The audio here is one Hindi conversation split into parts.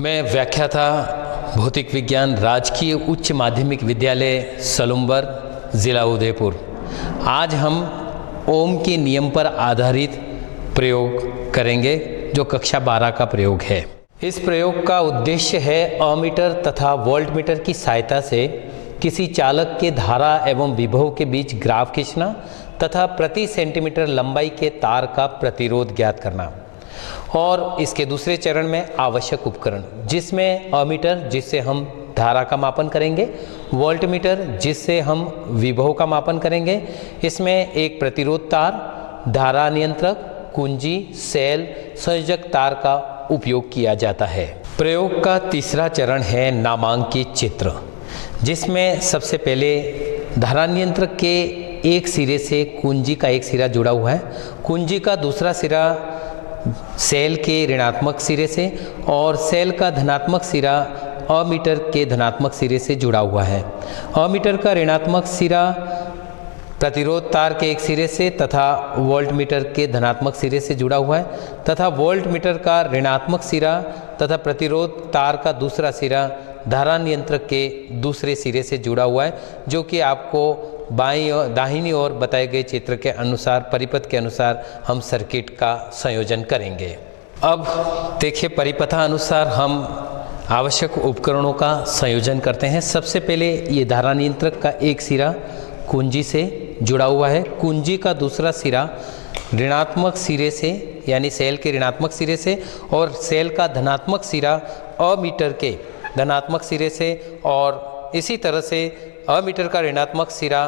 मैं व्याख्याता भौतिक विज्ञान राजकीय उच्च माध्यमिक विद्यालय सलुम्बर ज़िला उदयपुर। आज हम ओम के नियम पर आधारित प्रयोग करेंगे जो कक्षा 12 का प्रयोग है। इस प्रयोग का उद्देश्य है अमीटर तथा वोल्टमीटर की सहायता से किसी चालक के धारा एवं विभव के बीच ग्राफ खींचना तथा प्रति सेंटीमीटर लंबाई के तार का प्रतिरोध ज्ञात करना। और इसके दूसरे चरण में आवश्यक उपकरण जिसमें अमीटर जिससे हम धारा का मापन करेंगे, वोल्टमीटर जिससे हम विभव का मापन करेंगे, इसमें एक प्रतिरोध तार, धारा नियंत्रक, कुंजी, सेल, संयोजक तार का उपयोग किया जाता है। प्रयोग का तीसरा चरण है नामांकित चित्र, जिसमें सबसे पहले धारा नियंत्रक के एक सिरे से कुंजी का एक सिरा जुड़ा हुआ है, कुंजी का दूसरा सिरा सेल के ऋणात्मक सिरे से और सेल का धनात्मक सिरा अमीटर के धनात्मक सिरे से जुड़ा हुआ है। अमीटर का ऋणात्मक सिरा प्रतिरोध तार के एक सिरे से तथा वोल्टमीटर के धनात्मक सिरे से जुड़ा हुआ है तथा वोल्टमीटर का ऋणात्मक सिरा तथा प्रतिरोध तार का दूसरा सिरा धारा नियंत्रक के दूसरे सिरे से जुड़ा हुआ है, जो कि आपको बाईं और दाहिनी ओर बताए गए चित्र के अनुसार परिपथ के अनुसार हम सर्किट का संयोजन करेंगे। अब देखिए परिपथानुसार हम आवश्यक उपकरणों का संयोजन करते हैं। सबसे पहले ये धारा नियंत्रक का एक सिरा कुंजी से जुड़ा हुआ है, कुंजी का दूसरा सिरा ऋणात्मक सिरे से यानी सेल के ऋणात्मक सिरे से और सेल का धनात्मक सिरा अमीटर के धनात्मक सिरे से और इसी तरह से अमीटर का ऋणात्मक सिरा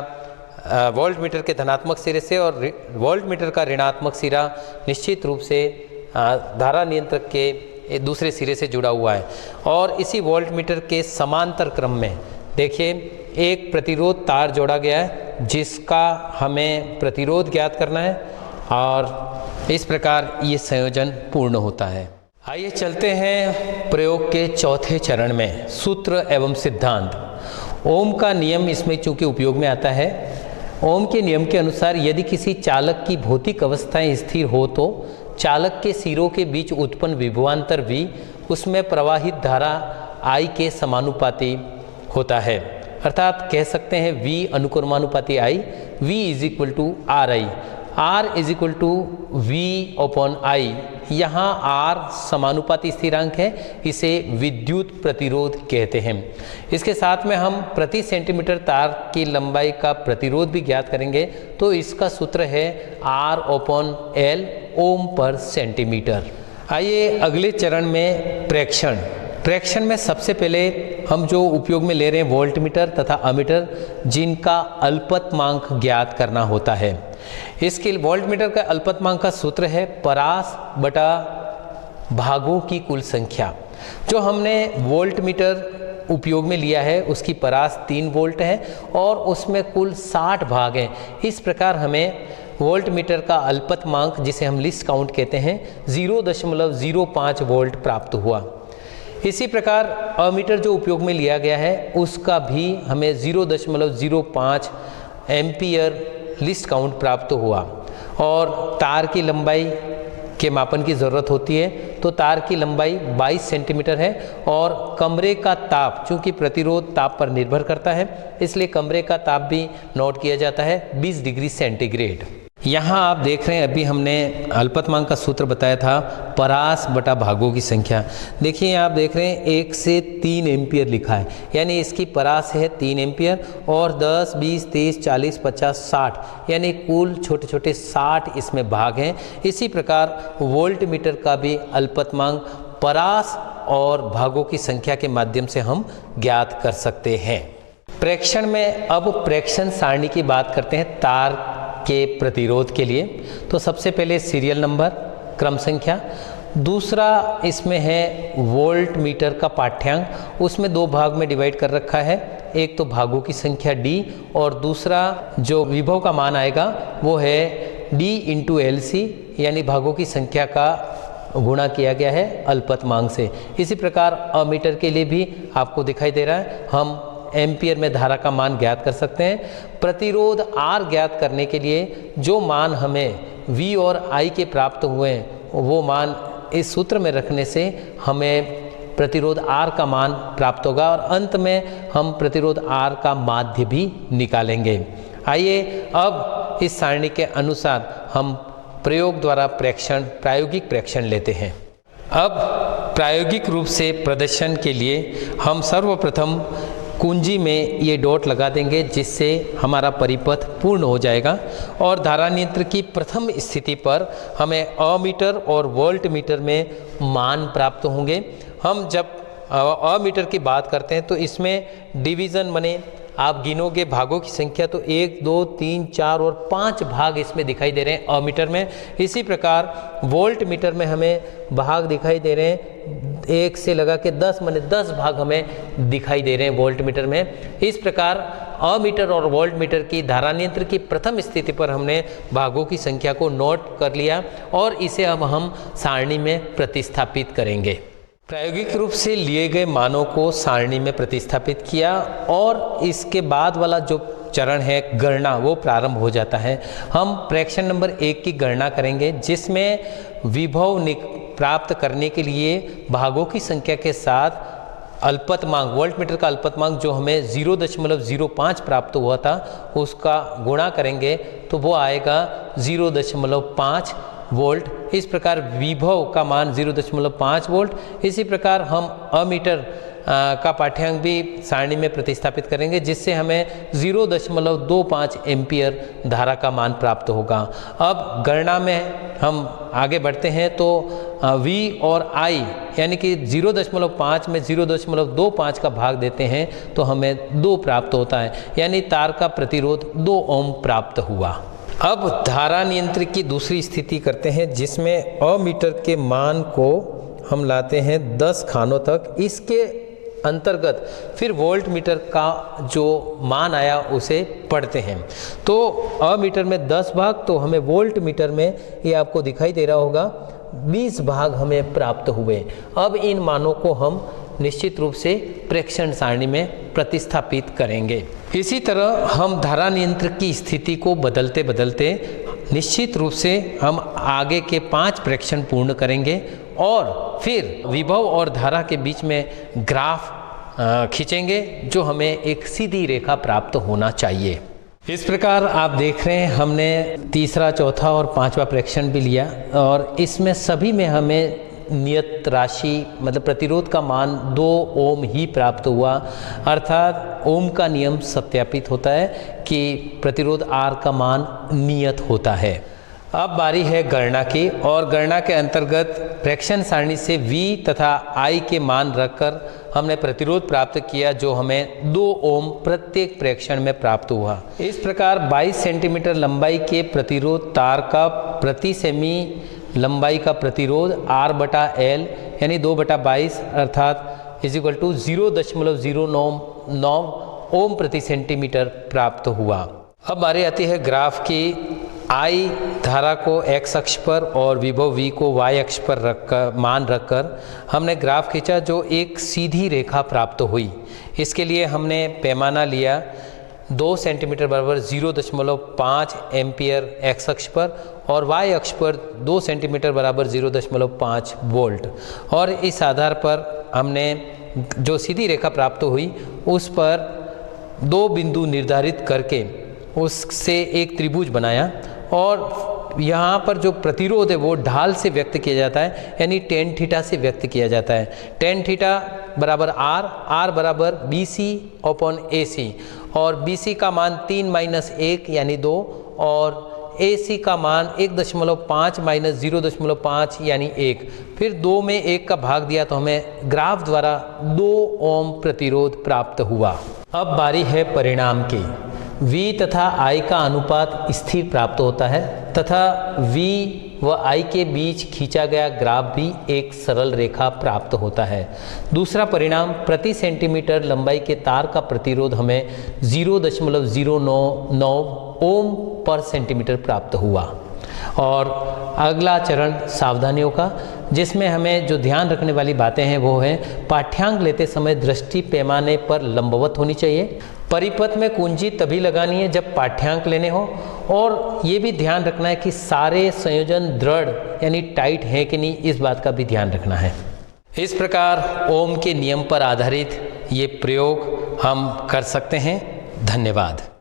वोल्टमीटर के धनात्मक सिरे से और वोल्टमीटर का ऋणात्मक सिरा निश्चित रूप से धारा नियंत्रक के दूसरे सिरे से जुड़ा हुआ है। और इसी वोल्टमीटर के समांतर क्रम में देखिए एक प्रतिरोध तार जोड़ा गया है जिसका हमें प्रतिरोध ज्ञात करना है और इस प्रकार ये संयोजन पूर्ण होता है। आइए चलते हैं प्रयोग के चौथे चरण में, सूत्र एवं सिद्धांत। ओम का नियम इसमें चूंकि उपयोग में आता है। ओम के नियम के अनुसार यदि किसी चालक की भौतिक अवस्थाएं स्थिर हो तो चालक के सिरों के बीच उत्पन्न विभवांतर V उसमें प्रवाहित धारा I के समानुपाती होता है, अर्थात कह सकते हैं V अनुक्रमानुपाती I, V is equal to R I, R is equal to V upon I। यहाँ R समानुपाती स्थिरांक है, इसे विद्युत प्रतिरोध कहते हैं। इसके साथ में हम प्रति सेंटीमीटर तार की लंबाई का प्रतिरोध भी ज्ञात करेंगे, तो इसका सूत्र है R अपॉन L ओम पर सेंटीमीटर। आइए अगले चरण में प्रेक्षण। प्रेक्षण में सबसे पहले हम जो उपयोग में ले रहे हैं वोल्टमीटर तथा अमीटर, जिनका अल्पतमांक ज्ञात करना होता है। इसके वोल्टमीटर का अल्पतमांक का सूत्र है परास बटा भागों की कुल संख्या। जो हमने वोल्टमीटर उपयोग में लिया है उसकी परास 3 वोल्ट है और उसमें कुल 60 भाग हैं। इस प्रकार हमें वोल्टमीटर का अल्पतमांक, जिसे हम लीस्ट काउंट कहते हैं, 0.05 वोल्ट प्राप्त हुआ। इसी प्रकार अमीटर जो उपयोग में लिया गया है उसका भी हमें 0.05 एम्पियर लिस्ट काउंट प्राप्त हुआ। और तार की लंबाई के मापन की ज़रूरत होती है, तो तार की लंबाई 22 सेंटीमीटर है और कमरे का ताप, चूँकि प्रतिरोध ताप पर निर्भर करता है इसलिए कमरे का ताप भी नोट किया जाता है 20 डिग्री सेंटीग्रेड। यहाँ आप देख रहे हैं अभी हमने अल्पतमांक का सूत्र बताया था परास बटा भागों की संख्या। देखिए आप देख रहे हैं 1 से 3 एम्पियर लिखा है, यानी इसकी परास है 3 एम्पियर और 10, 20, 30, 40, 50, 60 यानी कुल छोटे छोटे 60 इसमें भाग हैं। इसी प्रकार वोल्टमीटर का भी अल्पतमांक परास और भागों की संख्या के माध्यम से हम ज्ञात कर सकते हैं। प्रेक्षण में अब प्रेक्षण सारणी की बात करते हैं तार के प्रतिरोध के लिए। तो सबसे पहले सीरियल नंबर क्रम संख्या, दूसरा इसमें है वोल्टमीटर का पाठ्यांक, उसमें 2 भाग में डिवाइड कर रखा है, एक तो भागों की संख्या D और दूसरा जो विभव का मान आएगा वो है D इंटू LC, यानी भागों की संख्या का गुणा किया गया है अल्पतमांक से। इसी प्रकार अमीटर के लिए भी आपको दिखाई दे रहा है, हम एम्पियर में धारा का मान ज्ञात कर सकते हैं। प्रतिरोध R ज्ञात करने के लिए जो मान हमें V और I के प्राप्त हुए हैं वो मान इस सूत्र में रखने से हमें प्रतिरोध R का मान प्राप्त होगा और अंत में हम प्रतिरोध R का माध्य भी निकालेंगे। आइए अब इस सारणी के अनुसार हम प्रयोग द्वारा प्रायोगिक प्रेक्षण लेते हैं। अब प्रायोगिक रूप से प्रदर्शन के लिए हम सर्वप्रथम कुंजी में ये डॉट लगा देंगे, जिससे हमारा परिपथ पूर्ण हो जाएगा और धारानियंत्र की प्रथम स्थिति पर हमें अमीटर और वोल्ट मीटर में मान प्राप्त होंगे। हम जब अमीटर की बात करते हैं तो इसमें डिवीज़न बने, आप गिनोगे भागों की संख्या तो 1 2 3 4 और 5 भाग इसमें दिखाई दे रहे हैं अमीटर में। इसी प्रकार वोल्ट मीटर में हमें भाग दिखाई दे रहे हैं 1 से लगा के 10 माने 10 भाग हमें दिखाई दे रहे हैं वोल्ट मीटर में। इस प्रकार अमीटर और वोल्ट मीटर की धारानियंत्र की प्रथम स्थिति पर हमने भागों की संख्या को नोट कर लिया और इसे अब हम सारणी में प्रतिस्थापित करेंगे। प्रायोगिक रूप से लिए गए मानों को सारणी में प्रतिस्थापित किया और इसके बाद वाला जो चरण है गणना, वो प्रारंभ हो जाता है। हम प्रेक्षण नंबर 1 की गणना करेंगे, जिसमें विभव प्राप्त करने के लिए भागों की संख्या के साथ अल्पतमांक, वोल्ट मीटर का अल्पतमांक जो हमें 0.05 प्राप्त हुआ था उसका गुणा करेंगे तो वो आएगा 0.5 वोल्ट। इस प्रकार विभव का मान 0.5 वोल्ट। इसी प्रकार हम अमीटर का पाठ्यांक भी सारणी में प्रतिस्थापित करेंगे, जिससे हमें 0.25 एम्पियर धारा का मान प्राप्त होगा। अब गणना में हम आगे बढ़ते हैं तो V और I यानी कि 0.5 में 0.25 का भाग देते हैं तो हमें 2 प्राप्त होता है, यानी तार का प्रतिरोध 2 ओम प्राप्त हुआ। अब धारा नियंत्रक की दूसरी स्थिति करते हैं, जिसमें अमीटर के मान को हम लाते हैं 10 खानों तक। इसके अंतर्गत फिर वोल्ट मीटर का जो मान आया उसे पढ़ते हैं। तो अमीटर में 10 भाग, तो हमें वोल्ट मीटर में ये आपको दिखाई दे रहा होगा 20 भाग हमें प्राप्त हुए। अब इन मानों को हम निश्चित रूप से प्रेक्षण सारणी में प्रतिस्थापित करेंगे। इसी तरह हम धारा नियंत्रक की स्थिति को बदलते बदलते निश्चित रूप से हम आगे के 5 प्रेक्षण पूर्ण करेंगे और फिर विभव और धारा के बीच में ग्राफ खींचेंगे, जो हमें एक सीधी रेखा प्राप्त होना चाहिए। इस प्रकार आप देख रहे हैं हमने तीसरा, चौथा और 5वां प्रेक्षण भी लिया और इसमें सभी में हमें नियत राशि मतलब प्रतिरोध का मान 2 ओम ही प्राप्त हुआ, अर्थात ओम का नियम सत्यापित होता है कि प्रतिरोध R का मान नियत होता है। अब बारी है गणना की और गणना के अंतर्गत प्रेक्षण सारणी से V तथा I के मान रखकर हमने प्रतिरोध प्राप्त किया, जो हमें 2 ओम प्रत्येक प्रेक्षण में प्राप्त हुआ। इस प्रकार 22 सेंटीमीटर लंबाई के प्रतिरोध तार का प्रति सेमी लंबाई का प्रतिरोध R/L यानी 2/22 अर्थात = 0.009 ओम प्रति सेंटीमीटर प्राप्त हुआ। अब बारी आती है ग्राफ की। I धारा को x अक्ष पर और विभव V को y अक्ष पर रखकर हमने ग्राफ खींचा, जो एक सीधी रेखा प्राप्त हुई। इसके लिए हमने पैमाना लिया 2 सेंटीमीटर बराबर 0.5 एम्पियर x अक्ष पर और y अक्ष पर 2 सेंटीमीटर बराबर 0.5 वोल्ट, और इस आधार पर हमने जो सीधी रेखा प्राप्त हुई उस पर 2 बिंदु निर्धारित करके उससे एक त्रिभुज बनाया और यहाँ पर जो प्रतिरोध है वो ढाल से व्यक्त किया जाता है, यानी tan थीटा से व्यक्त किया जाता है। tan थीटा बराबर R बराबर BC/AC और BC का मान 3 - 1 यानी 2 और AC का मान 1.5 - 0.5 यानी 1। फिर 2 में 1 का भाग दिया तो हमें ग्राफ द्वारा 2 ओम प्रतिरोध प्राप्त हुआ। अब बारी है परिणाम की। V तथा I का अनुपात स्थिर प्राप्त होता है तथा V व I के बीच खींचा गया ग्राफ भी एक सरल रेखा प्राप्त होता है। दूसरा परिणाम, प्रति सेंटीमीटर लंबाई के तार का प्रतिरोध हमें 0.099 ओम पर सेंटीमीटर प्राप्त हुआ। और अगला चरण सावधानियों का, जिसमें हमें जो ध्यान रखने वाली बातें हैं वो है पाठ्यांक लेते समय दृष्टि पैमाने पर लंबवत होनी चाहिए। परिपथ में कुंजी तभी लगानी है जब पाठ्यांक लेने हो, और ये भी ध्यान रखना है कि सारे संयोजन दृढ़ यानी टाइट हैं कि नहीं, इस बात का भी ध्यान रखना है। इस प्रकार ओम के नियम पर आधारित ये प्रयोग हम कर सकते हैं। धन्यवाद।